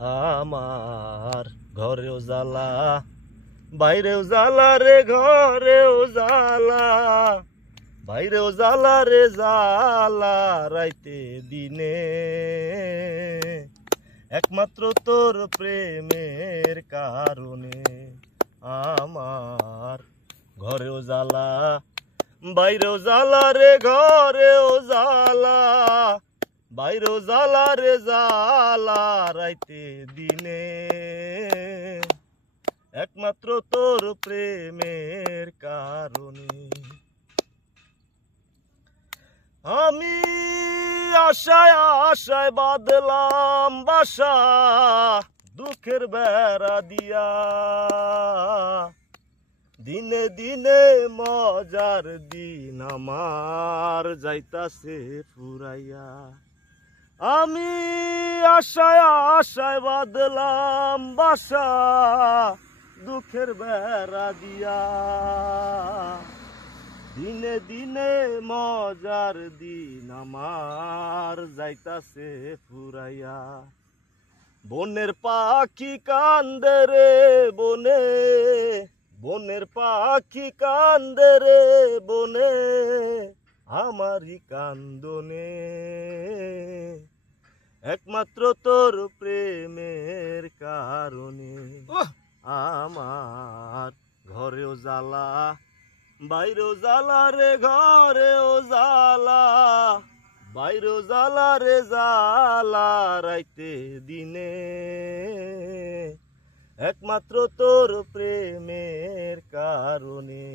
আমার ঘরেও জ্বালা বাইরেও জ্বালা রে, ঘরেও জ্বালা বাইরেও জ্বালা রে, জ্বালা রাইতে দিনে। একমাত্র তোর প্রেমের কারণে আমার ঘরেও জ্বালা বাইরেও জ্বালা রে, ঘরেও জ্বালা বাইরেও জ্বালা রে, জ্বালা রাইতে দিনে। একমাত্র তোর প্রেমের কারণে আমি আশায় আশায় বাঁধলাম বাসা, দুঃখের বেড়া দিয়া। দিনে দিনে মজার দিন আমার যাইতাছে ফুরাইয়া। আমি আশায় আশায় বাঁধলাম বাসা, দুঃখের বেড়া দিয়া। দিনে দিনে মজার দিন আমার যাইতাছে ফুরাইয়া। বনের পাখি কান্দে রে বনে, বনের পাখি কান্দে রে বনে, আমারই কান্দনে। একমাত্র তোর প্রেমের কারণে আমার ঘরেও জ্বালা বাইরেও জ্বালা রে, ঘরেও জ্বালা বাইরেও জ্বালা রে, জ্বালা রাইতে দিনে। একমাত্র তোর প্রেমের কারণে।